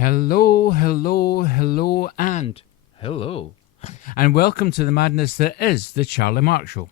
Hello, hello, hello, and hello. And welcome to the madness that is the Charlie Marx Show.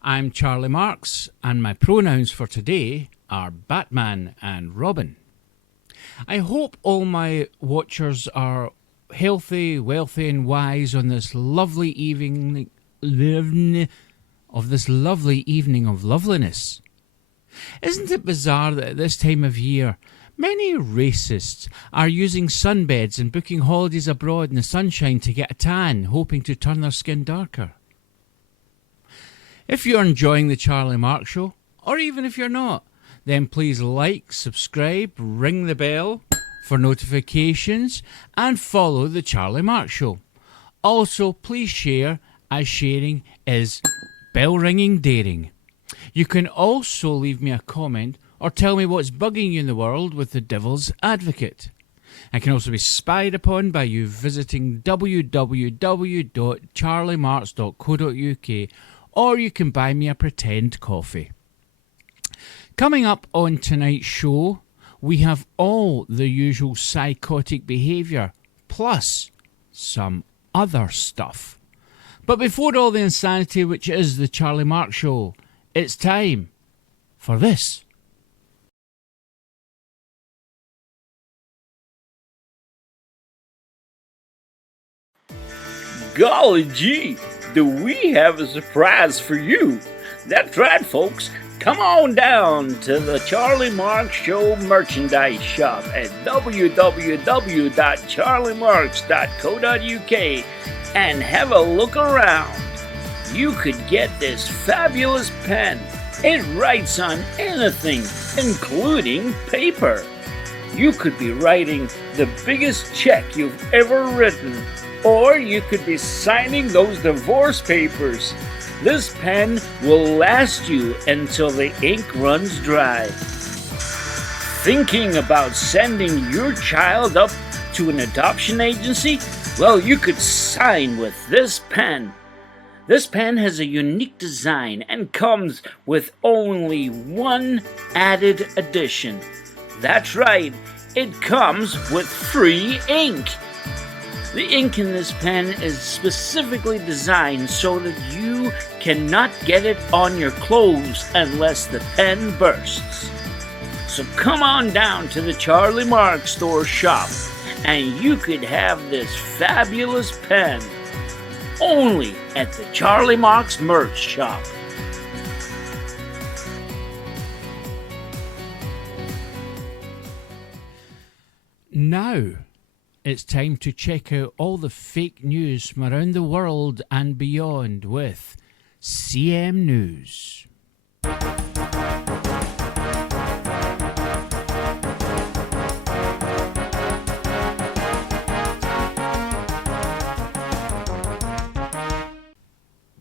I'm Charlie Marx, and my pronouns for today are Batman and Robin. I hope all my watchers are healthy, wealthy, and wise on this lovely evening of loveliness. Isn't it bizarre that at this time of year, many racists are using sunbeds and booking holidays abroad in the sunshine to get a tan, hoping to turn their skin darker? If you're enjoying the Charlie Marx Show, or even if you're not, then please like, subscribe, ring the bell for notifications, and follow the Charlie Marx Show. Also, please share, as sharing is bell-ringing daring. You can also leave me a comment or tell me what's bugging you in the world with the Devil's Advocate. I can also be spied upon by you visiting www.charliemarx.co.uk, or you can buy me a pretend coffee. Coming up on tonight's show, we have all the usual psychotic behaviour, plus some other stuff. But before all the insanity which is the Charlie Marx Show, it's time for this. Golly gee, do we have a surprise for you? That's right, folks. Come on down to the Charlie Marx Show merchandise shop at www.charliemarx.co.uk and have a look around. You could get this fabulous pen. It writes on anything, including paper. You could be writing the biggest check you've ever written, or you could be signing those divorce papers. This pen will last you until the ink runs dry. Thinking about sending your child up to an adoption agency? Well, you could sign with this pen. This pen has a unique design and comes with only one added addition. That's right, it comes with free ink. The ink in this pen is specifically designed so that you cannot get it on your clothes unless the pen bursts. So come on down to the Charlie Marx store shop and you could have this fabulous pen only at the Charlie Marx merch shop. Now, it's time to check out all the fake news from around the world and beyond with CM News.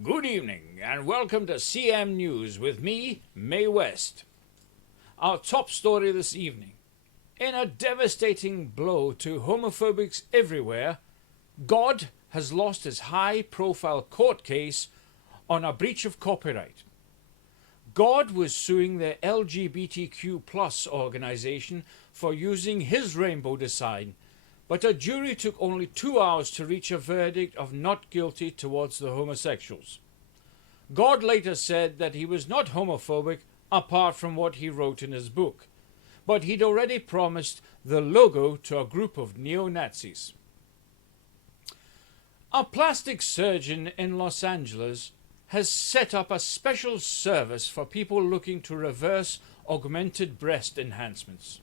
Good evening and welcome to CM News with me, Mae West. Our top story this evening. In a devastating blow to homophobics everywhere, God has lost his high-profile court case on a breach of copyright. God was suing the LGBTQ+ organisation for using his rainbow design, but a jury took only 2 hours to reach a verdict of not guilty towards the homosexuals. God later said that he was not homophobic apart from what he wrote in his book, but he'd already promised the logo to a group of neo-Nazis. A plastic surgeon in Los Angeles has set up a special service for people looking to reverse augmented breast enhancements.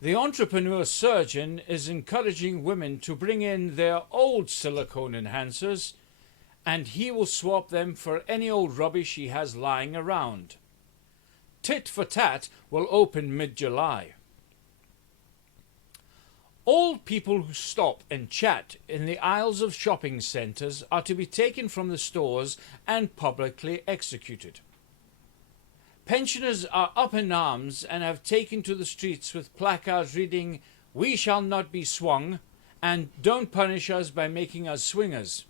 The entrepreneur surgeon is encouraging women to bring in their old silicone enhancers, and he will swap them for any old rubbish he has lying around. Tit for Tat will open mid-July. All people who stop and chat in the aisles of shopping centres are to be taken from the stores and publicly executed. Pensioners are up in arms and have taken to the streets with placards reading, "We shall not be swung," and "Don't punish us by making us swingers."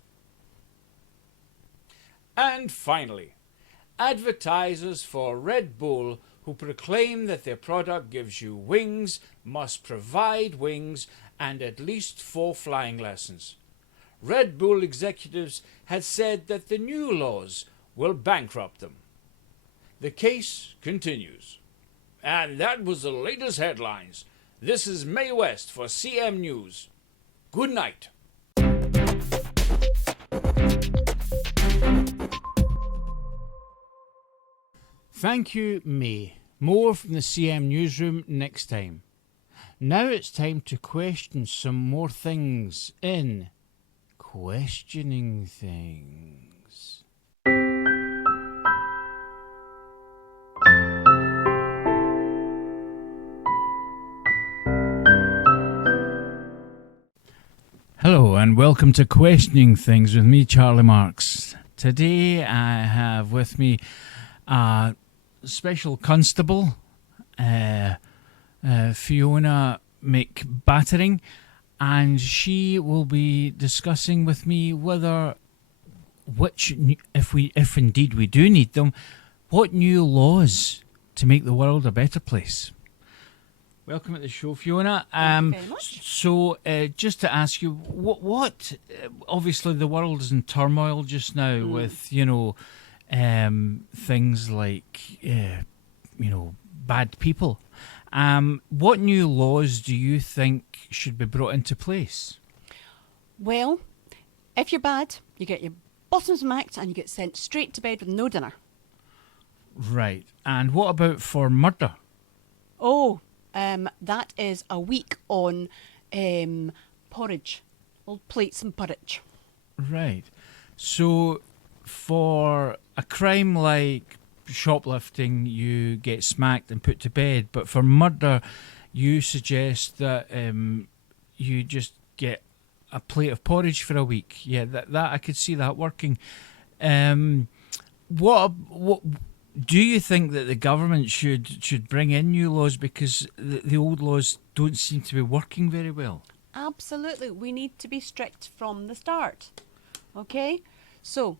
And finally, advertisers for Red Bull who proclaim that their product gives you wings must provide wings and at least 4 flying lessons. Red Bull executives had said that the new laws will bankrupt them. The case continues. And that was the latest headlines. This is Mae West for CM News. Good night. Thank you, Mae. More from the CM Newsroom next time. Now it's time to question some more things in Questioning Things. Hello and welcome to Questioning Things with me, Charlie Marx. Today I have with me a special constable, Fiona McBattering, and she will be discussing with me if indeed we do need them, what new laws to make the world a better place. Welcome to the show, Fiona. Thank you very much. So, just to ask you, what obviously the world is in turmoil just now with, things like, bad people. What new laws do you think should be brought into place? Well, if you're bad, you get your bottoms smacked and you get sent straight to bed with no dinner. Right. And what about for murder? Oh, that is a week on porridge. Old plates and porridge. Right. So, for a crime like shoplifting, you get smacked and put to bed, but for murder, you suggest that you just get a plate of porridge for a week. Yeah, that I could see that working. What do you think that the government should bring in new laws, because the old laws don't seem to be working very well? Absolutely. We need to be strict from the start. Okay? So,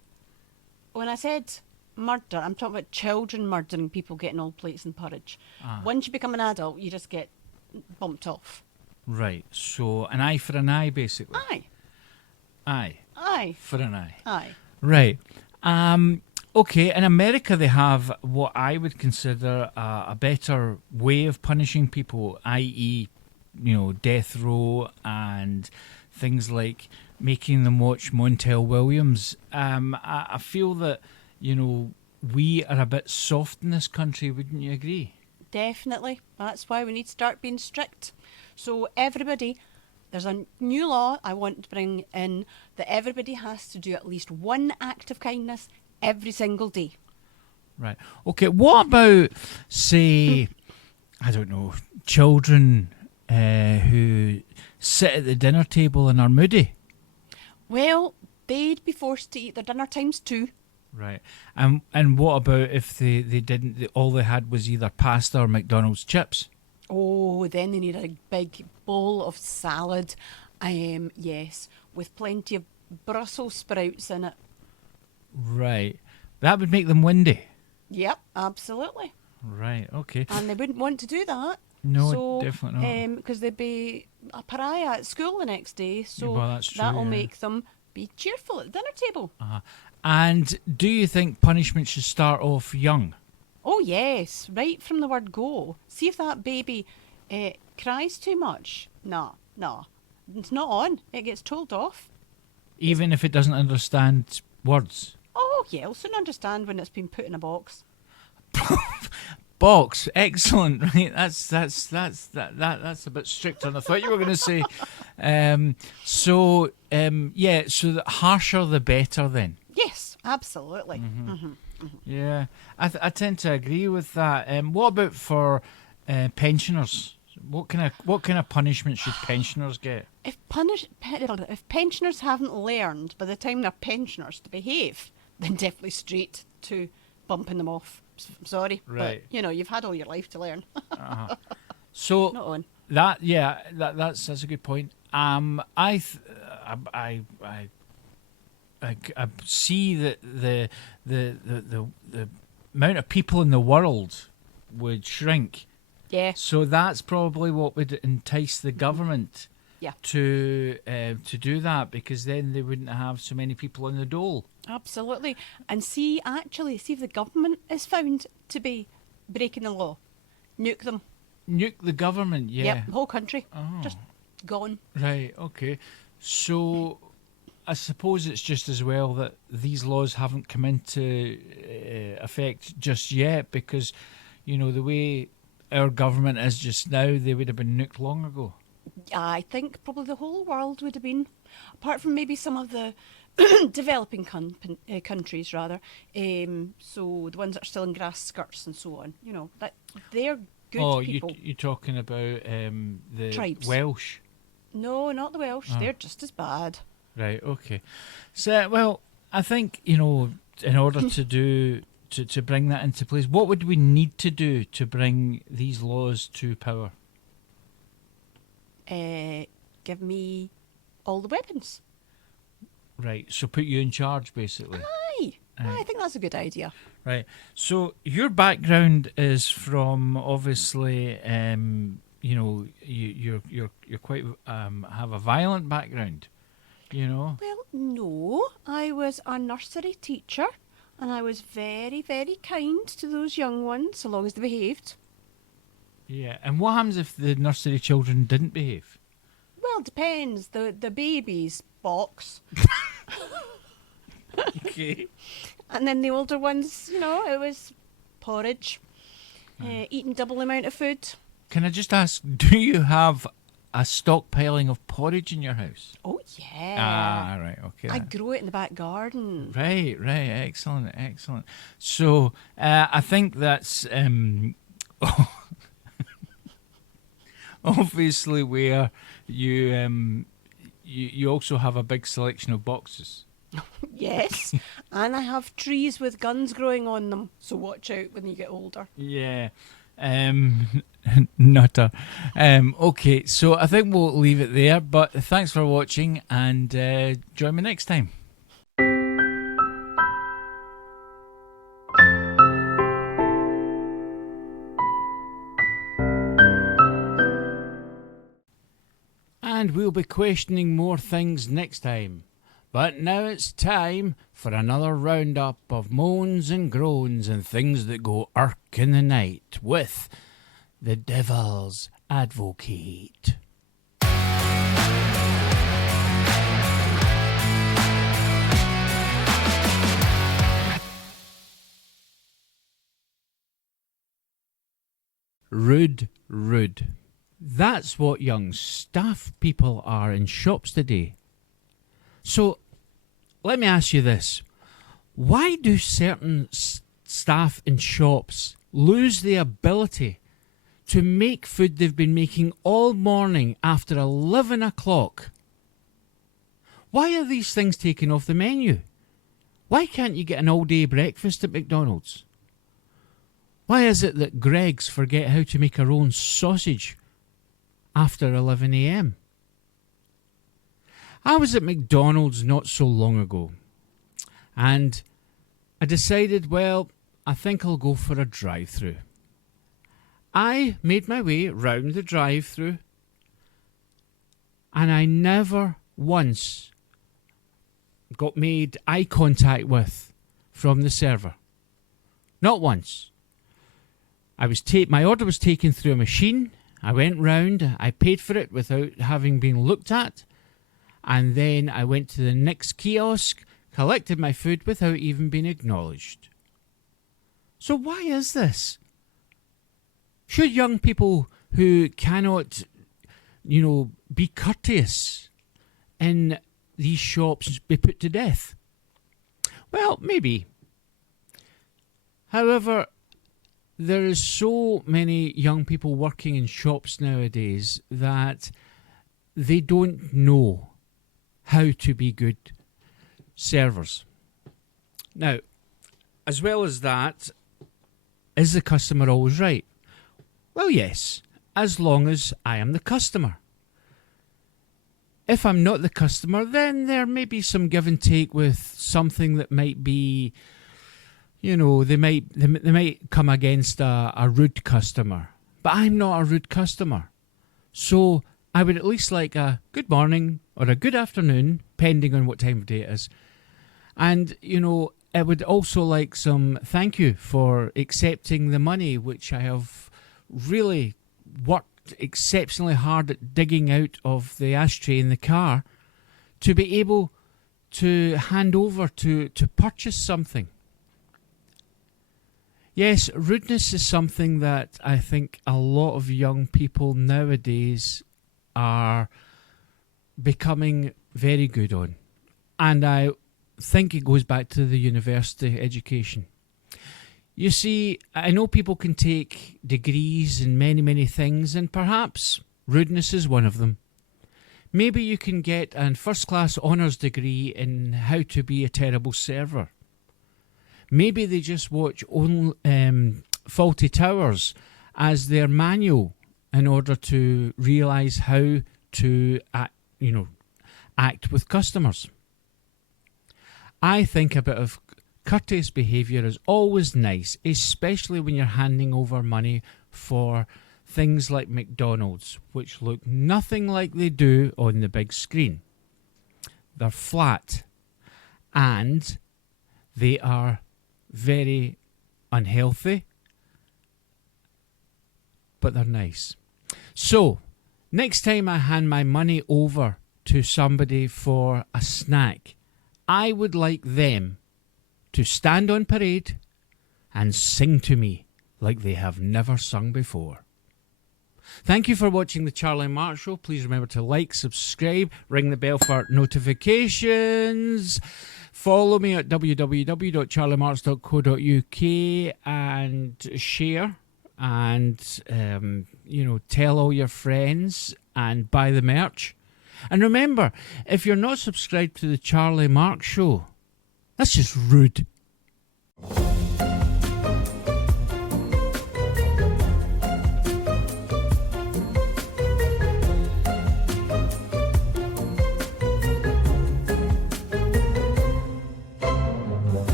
when I said murder, I'm talking about children murdering people getting old plates and porridge. Once you become an adult, you just get bumped off. Right. So, an eye for an eye, basically. Aye. Aye. Aye. For an eye. Aye. Right. Okay, in America they have what I would consider a better way of punishing people, i.e., death row and things like making them watch Montel Williams. I feel that, we are a bit soft in this country, wouldn't you agree? Definitely. That's why we need to start being strict. So everybody, there's a new law I want to bring in that everybody has to do at least one act of kindness every single day. Right. Okay, what about, say, I don't know, children who sit at the dinner table and are moody? Well, they'd be forced to eat their dinner times too. Right. And what about if they didn't, all they had was either pasta or McDonald's chips? Oh, then they need a big bowl of salad. Yes, with plenty of Brussels sprouts in it. Right. That would make them windy. Yep, absolutely. Right, okay. And they wouldn't want to do that. No, definitely not. Because they'd be a pariah at school the next day. So Well, that's true, that'll yeah. make them be cheerful at the dinner table. And do you think punishment should start off young? Oh, yes, right from the word go. See if that baby cries too much. No, it's not on. It gets told off. Even if it doesn't understand words? Oh, yeah, it'll soon understand when it's been put in a box. Box, excellent. Right, that's a bit stricter than I thought you were going to say. So the harsher the better then. Yes, absolutely. Yeah, I tend to agree with that. What about for pensioners? What kind of punishment should pensioners get? If pensioners haven't learned by the time they're pensioners to behave, then definitely straight to bumping them off. Sorry, Right. but you've had all your life to learn. So Not on. that's a good point. I see that the amount of people in the world would shrink. Yeah. So that's probably what would entice the government Yeah. to do that, because then they wouldn't have so many people on the dole. Absolutely. And see if the government is found to be breaking the law, nuke them. Nuke the government, yeah. Yep, the whole country. Oh. Just gone. Right, okay. So I suppose it's just as well that these laws haven't come into effect just yet, because, you know, the way our government is just now, they would have been nuked long ago. I think probably the whole world would have been, apart from maybe some of the developing countries, rather. So the ones that are still in grass skirts and so on, you know, that they're good people. You're talking about the Tribes. Welsh? No, not the Welsh. They're just as bad. Right, okay. So, well, I think, you know, in order to bring that into place, what would we need to do to bring these laws to power? Give me all the weapons. Right, so put you in charge, basically. Aye. I think that's a good idea. Right. So your background is from, obviously, you know, you're quite have a violent background, you know. Well, no. I was a nursery teacher, and I was very, very kind to those young ones, so long as they behaved. Yeah. And what happens if the nursery children didn't behave? Well, depends. The babies box, Okay. and then the older ones, you know, it was porridge, eating double the amount of food. Can I just ask, do you have a stockpiling of porridge in your house? Oh yeah. Ah, right, okay. I grow it in the back garden. Right, excellent. So I think that's obviously where you also have a big selection of boxes. Yes, and I have trees with guns growing on them, so watch out when you get older. Yeah. Nutter. Okay, so I think we'll leave it there, but thanks for watching, and join me next time. And we'll be questioning more things next time. But now it's time for another roundup of moans and groans and things that go irk in the night with the Devil's Advocate. Rude. That's what young staff people are in shops today. So, let me ask you this. Why do certain staff in shops lose the ability to make food they've been making all morning after 11 o'clock? Why are these things taken off the menu? Why can't you get an all-day breakfast at McDonald's? Why is it that Greggs forget how to make her own sausage after 11 a.m? I was at McDonald's not so long ago, and I decided, well, I think I'll go for a drive-through. I made my way round the drive-through, and I never once got made eye contact with from the server. Not once. My order was taken through a machine. I went round, I paid for it without having been looked at, and then I went to the next kiosk, collected my food without even being acknowledged. So why is this? Should young people who cannot, be courteous in these shops be put to death? Well, maybe. However, there is so many young people working in shops nowadays that they don't know how to be good servers. Now, as well as that, is the customer always right? Well, yes, as long as I am the customer. If I'm not the customer, then there may be some give and take with something that might be, they might come against a rude customer. But I'm not a rude customer. So I would at least like a good morning or a good afternoon, depending on what time of day it is. And, I would also like some thank you for accepting the money, which I have really worked exceptionally hard at digging out of the ashtray in the car to be able to hand over to purchase something. Yes, rudeness is something that I think a lot of young people nowadays are becoming very good on. And I think it goes back to the university education. You see, I know people can take degrees in many, many things, and perhaps rudeness is one of them. Maybe you can get a first-class honours degree in how to be a terrible server. Maybe they just watch Faulty Towers as their manual in order to realise how to act with customers. I think a bit of courteous behaviour is always nice, especially when you're handing over money for things like McDonald's, which look nothing like they do on the big screen. They're flat and they are very unhealthy, but they're nice. So, next time I hand my money over to somebody for a snack, I would like them to stand on parade and sing to me like they have never sung before. Thank you for watching the Charlie Marx Show. Please remember to like, subscribe, ring the bell for notifications. Follow me at www.charliemarx.co.uk and share and, tell all your friends and buy the merch. And remember, if you're not subscribed to the Charlie Marx Show, that's just rude.